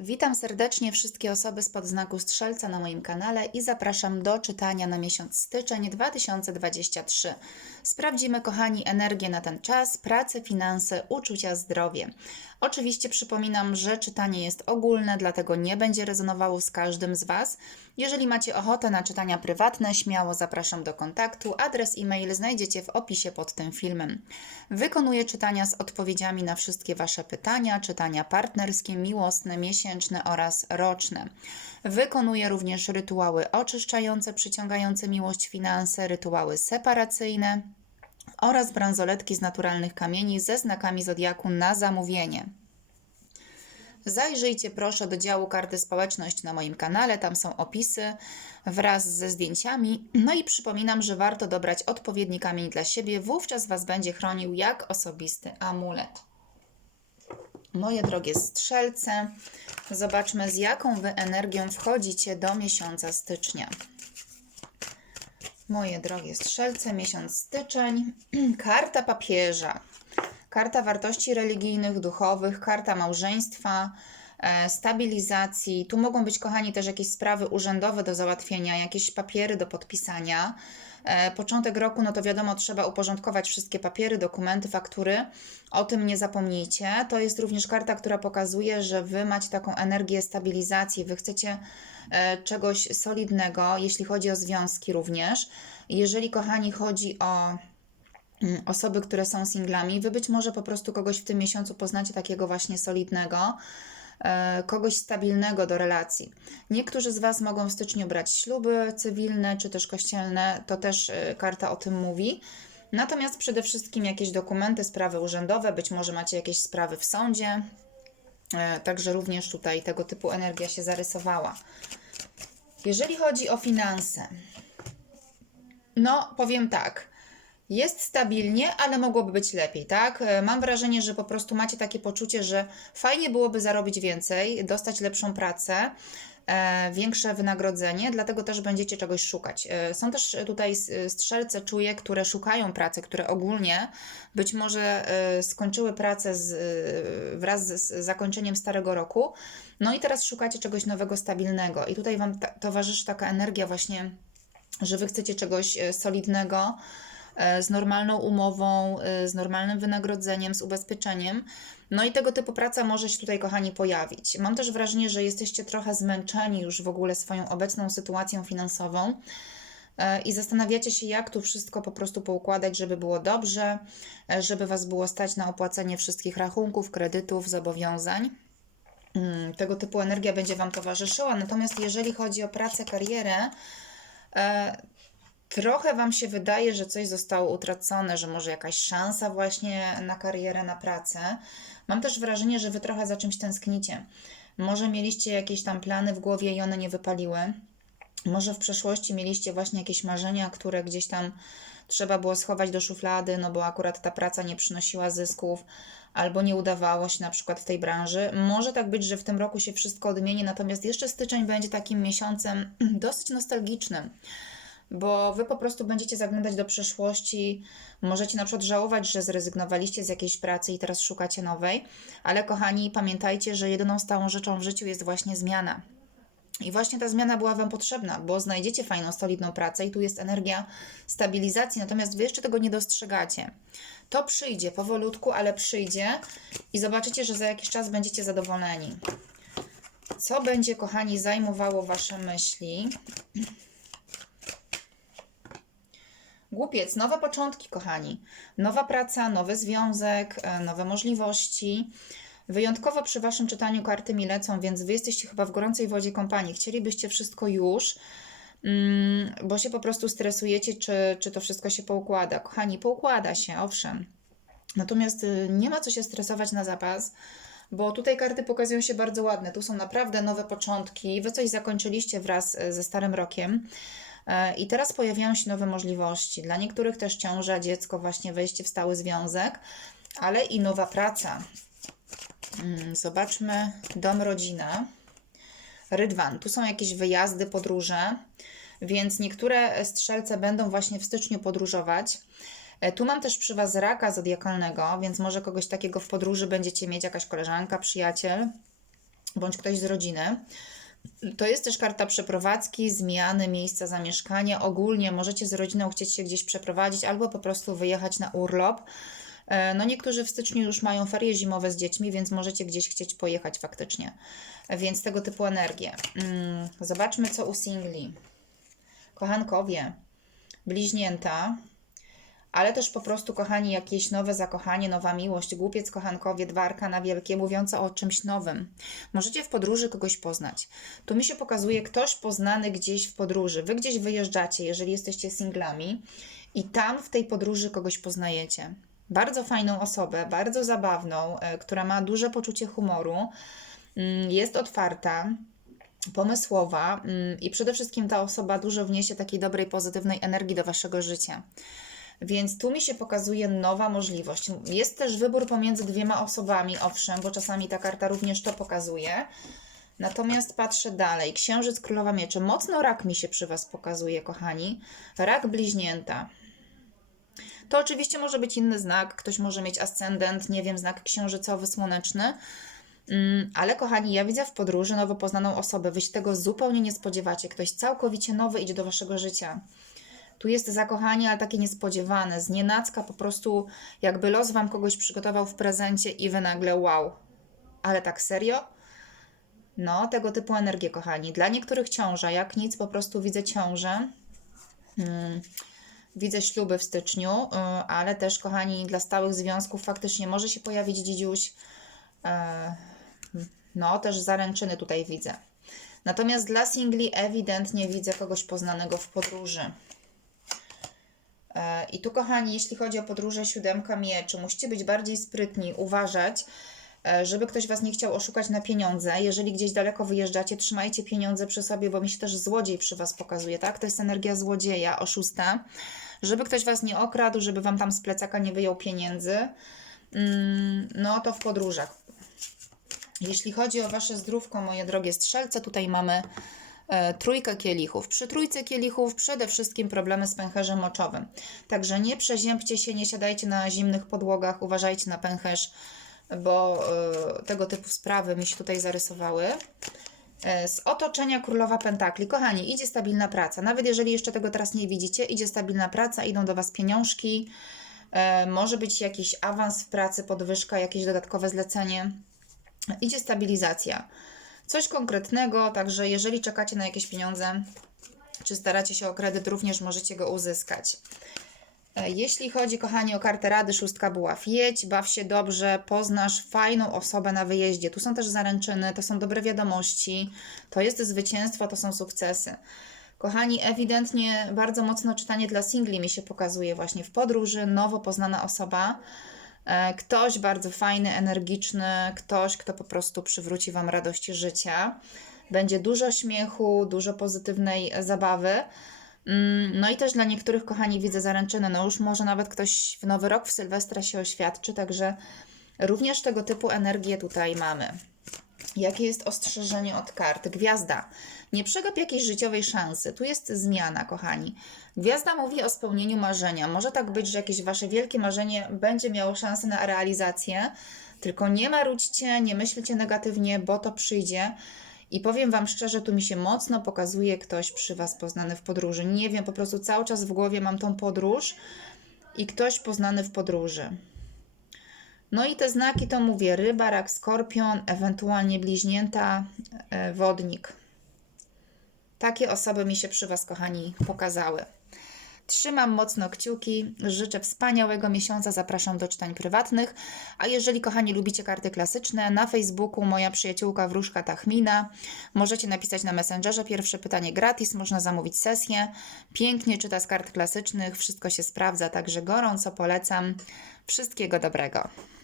Witam serdecznie wszystkie osoby spod znaku Strzelca na moim kanale i zapraszam do czytania na miesiąc styczeń 2023. Sprawdzimy, kochani, energię na ten czas, pracę, finanse, uczucia, zdrowie. Oczywiście przypominam, że czytanie jest ogólne, dlatego nie będzie rezonowało z każdym z Was. Jeżeli macie ochotę na czytania prywatne, śmiało zapraszam do kontaktu. Adres e-mail znajdziecie w opisie pod tym filmem. Wykonuję czytania z odpowiedziami na wszystkie Wasze pytania, czytania partnerskie, miłosne, miesięczne oraz roczne. Wykonuję również rytuały oczyszczające, przyciągające miłość, finanse, rytuały separacyjne oraz bransoletki z naturalnych kamieni ze znakami zodiaku na zamówienie. Zajrzyjcie proszę do działu karty społeczność na moim kanale, tam są opisy wraz ze zdjęciami. No i przypominam, że warto dobrać odpowiedni kamień dla siebie, wówczas Was będzie chronił jak osobisty amulet. Moje drogie strzelce, zobaczmy z jaką Wy energią wchodzicie do miesiąca stycznia. Moje drogie strzelce, miesiąc styczeń, karta papieża, karta wartości religijnych, duchowych, karta małżeństwa, e, stabilizacji. Tu mogą być, kochani, też jakieś sprawy urzędowe do załatwienia, jakieś papiery do podpisania. E, Początek roku, no to wiadomo, trzeba uporządkować wszystkie papiery, dokumenty, faktury. O tym nie zapomnijcie. To jest również karta, która pokazuje, że Wy macie taką energię stabilizacji, Wy chcecie e, czegoś solidnego, jeśli chodzi o związki również. Jeżeli, kochani, chodzi o mm, osoby, które są singlami, Wy być może po prostu kogoś w tym miesiącu poznacie takiego właśnie solidnego, kogoś stabilnego do relacji. Niektórzy z Was mogą w styczniu brać śluby cywilne czy też kościelne, to też e, karta o tym mówi. Natomiast przede wszystkim jakieś dokumenty, sprawy urzędowe, być może macie jakieś sprawy w sądzie, e, także również tutaj tego typu energia się zarysowała. Jeżeli chodzi o finanse, no powiem tak. Jest stabilnie, ale mogłoby być lepiej, tak? E, Mam wrażenie, że po prostu macie takie poczucie, że fajnie byłoby zarobić więcej, dostać lepszą pracę, e, większe wynagrodzenie, dlatego też będziecie czegoś szukać. E, Są też tutaj strzelce, czuję, które szukają pracy, które ogólnie być może skończyły pracę z, wraz z zakończeniem starego roku, no i teraz szukacie czegoś nowego, stabilnego. I tutaj Wam towarzyszy taka energia właśnie, że Wy chcecie czegoś solidnego, z normalną umową, e, z normalnym wynagrodzeniem, z ubezpieczeniem. No i tego typu praca może się tutaj, kochani, pojawić. Mam też wrażenie, że jesteście trochę zmęczeni już w ogóle swoją obecną sytuacją finansową e, i zastanawiacie się, jak tu wszystko po prostu poukładać, żeby było dobrze, e, żeby Was było stać na opłacenie wszystkich rachunków, kredytów, zobowiązań. Mm, Tego typu energia będzie Wam towarzyszyła. Natomiast jeżeli chodzi o pracę, karierę, e, Trochę Wam się wydaje, że coś zostało utracone, że może jakaś szansa właśnie na karierę, na pracę. Mam też wrażenie, że Wy trochę za czymś tęsknicie. Może mieliście jakieś tam plany w głowie i one nie wypaliły. Może w przeszłości mieliście właśnie jakieś marzenia, które gdzieś tam trzeba było schować do szuflady, no bo akurat ta praca nie przynosiła zysków, albo nie udawało się na przykład w tej branży. Może tak być, że w tym roku się wszystko odmieni, natomiast jeszcze styczeń będzie takim miesiącem dosyć nostalgicznym bo wy po prostu będziecie zaglądać do przeszłości. Możecie na przykład żałować, że zrezygnowaliście z jakiejś pracy i teraz szukacie nowej, ale kochani, pamiętajcie, że jedyną stałą rzeczą w życiu jest właśnie zmiana. I właśnie ta zmiana była Wam potrzebna, bo znajdziecie fajną, solidną pracę i tu jest energia stabilizacji, natomiast Wy jeszcze tego nie dostrzegacie. To przyjdzie powolutku, ale przyjdzie i zobaczycie, że za jakiś czas będziecie zadowoleni. Co będzie, kochani, zajmowało Wasze myśli? Głupiec, nowe początki, kochani. Nowa praca, nowy związek, e, nowe możliwości. Wyjątkowo przy Waszym czytaniu karty mi lecą, więc Wy jesteście chyba w gorącej wodzie kompanii. Chcielibyście wszystko już, mm, bo się po prostu stresujecie, czy, czy to wszystko się poukłada. Kochani, poukłada się, owszem. Natomiast y, nie ma co się stresować na zapas, bo tutaj karty pokazują się bardzo ładne. Tu są naprawdę nowe początki. Wy coś zakończyliście wraz y, ze starym rokiem. E, I teraz pojawiają się nowe możliwości. Dla niektórych też ciąża, dziecko, właśnie wejście w stały związek, ale i nowa praca. Mm, Zobaczmy dom, rodzina. Rydwan. Tu są jakieś wyjazdy, podróże, więc niektóre strzelce będą właśnie w styczniu podróżować. E, Tu mam też przy Was raka zodiakalnego, więc może kogoś takiego w podróży będziecie mieć, jakaś koleżanka, przyjaciel. bądź ktoś z rodziny. To jest też karta przeprowadzki, zmiany miejsca zamieszkania. Ogólnie możecie z rodziną chcieć się gdzieś przeprowadzić albo po prostu wyjechać na urlop. E, No niektórzy w styczniu już mają ferie zimowe z dziećmi, więc możecie gdzieś chcieć pojechać faktycznie. Więc tego typu energie. Mm, Zobaczmy co u singli. Kochankowie, bliźnięta, ale też po prostu, kochani, jakieś nowe zakochanie, nowa miłość, głupiec, kochankowie, dwa arkana wielkie, mówiące o czymś nowym. Możecie w podróży kogoś poznać. Tu mi się pokazuje ktoś poznany gdzieś w podróży. Wy gdzieś wyjeżdżacie, jeżeli jesteście singlami i tam w tej podróży kogoś poznajecie. Bardzo fajną osobę, bardzo zabawną, e, która ma duże poczucie humoru, mm, jest otwarta, pomysłowa mm, i przede wszystkim ta osoba dużo wniesie takiej dobrej, pozytywnej energii do waszego życia. Więc tu mi się pokazuje nowa możliwość. Jest też wybór pomiędzy dwiema osobami, owszem, bo czasami ta karta również to pokazuje. Natomiast patrzę dalej. Księżyc Królowa Mieczy. Mocno rak mi się przy Was pokazuje, kochani. Rak bliźnięta. To oczywiście może być inny znak. Ktoś może mieć ascendent, nie wiem, znak księżycowy, słoneczny. Mm, Ale kochani, ja widzę w podróży nowo poznaną osobę. Wy się tego zupełnie nie spodziewacie. Ktoś całkowicie nowy idzie do Waszego życia. Tu jest zakochanie, ale takie niespodziewane, z nienacka po prostu jakby los Wam kogoś przygotował w prezencie i Wy nagle wow. Ale tak serio? No, tego typu energię, kochani. Dla niektórych ciąża, jak nic, po prostu widzę ciążę. Hmm. Widzę śluby w styczniu, y, ale też, kochani, dla stałych związków faktycznie może się pojawić dzidziuś. E, No, też zaręczyny tutaj widzę. Natomiast dla singli ewidentnie widzę kogoś poznanego w podróży. E, I tu, kochani, jeśli chodzi o podróże siódemka mieczy, musicie być bardziej sprytni, uważać, e, żeby ktoś Was nie chciał oszukać na pieniądze. Jeżeli gdzieś daleko wyjeżdżacie, trzymajcie pieniądze przy sobie, bo mi się też złodziej przy Was pokazuje, tak? To jest energia złodzieja, oszusta. Żeby ktoś Was nie okradł, żeby Wam tam z plecaka nie wyjął pieniędzy, mm, no to w podróżach. Jeśli chodzi o Wasze zdrówko, moje drogie strzelce, tutaj mamy e, trójkę kielichów. Przy trójce kielichów przede wszystkim problemy z pęcherzem moczowym. Także nie przeziębcie się, nie siadajcie na zimnych podłogach, uważajcie na pęcherz, bo e, tego typu sprawy mi się tutaj zarysowały. E, Z otoczenia Królowa Pentakli. Kochani, idzie stabilna praca. Nawet jeżeli jeszcze tego teraz nie widzicie, idzie stabilna praca, idą do Was pieniążki, może być jakiś awans w pracy, podwyżka, jakieś dodatkowe zlecenie. Idzie stabilizacja. Coś konkretnego, także jeżeli czekacie na jakieś pieniądze, czy staracie się o kredyt, również możecie go uzyskać. E, Jeśli chodzi, kochani, o kartę rady, szóstka buław. Jedź, baw się dobrze, poznasz fajną osobę na wyjeździe. Tu są też zaręczyny, to są dobre wiadomości, to jest zwycięstwo, to są sukcesy. Kochani, ewidentnie bardzo mocno czytanie dla singli mi się pokazuje właśnie w podróży, nowo poznana osoba. E, Ktoś bardzo fajny, energiczny, ktoś, kto po prostu przywróci Wam radość życia. Będzie dużo śmiechu, dużo pozytywnej zabawy. Mm, No i też dla niektórych, kochani, widzę zaręczyny. No już może nawet ktoś w Nowy Rok, w Sylwestra się oświadczy, także również tego typu energię tutaj mamy. Jakie jest ostrzeżenie od kart? Gwiazda. Nie przegap jakiejś życiowej szansy. Tu jest zmiana, kochani. Gwiazda mówi o spełnieniu marzenia. Może tak być, że jakieś wasze wielkie marzenie będzie miało szansę na realizację, tylko nie marudźcie, nie myślcie negatywnie, bo to przyjdzie. I powiem Wam szczerze, tu mi się mocno pokazuje ktoś przy Was poznany w podróży. Nie wiem, po prostu cały czas w głowie mam tą podróż i ktoś poznany w podróży. No i te znaki to mówię: ryba, rak, skorpion, ewentualnie bliźnięta, e, wodnik. Takie osoby mi się przy Was, kochani, pokazały. Trzymam mocno kciuki, życzę wspaniałego miesiąca, zapraszam do czytań prywatnych. A jeżeli, kochani, lubicie karty klasyczne, na Facebooku moja przyjaciółka Wróżka Tachmina. Możecie napisać na Messengerze pierwsze pytanie gratis, można zamówić sesję. Pięknie czyta z kart klasycznych, wszystko się sprawdza, także gorąco polecam. Wszystkiego dobrego.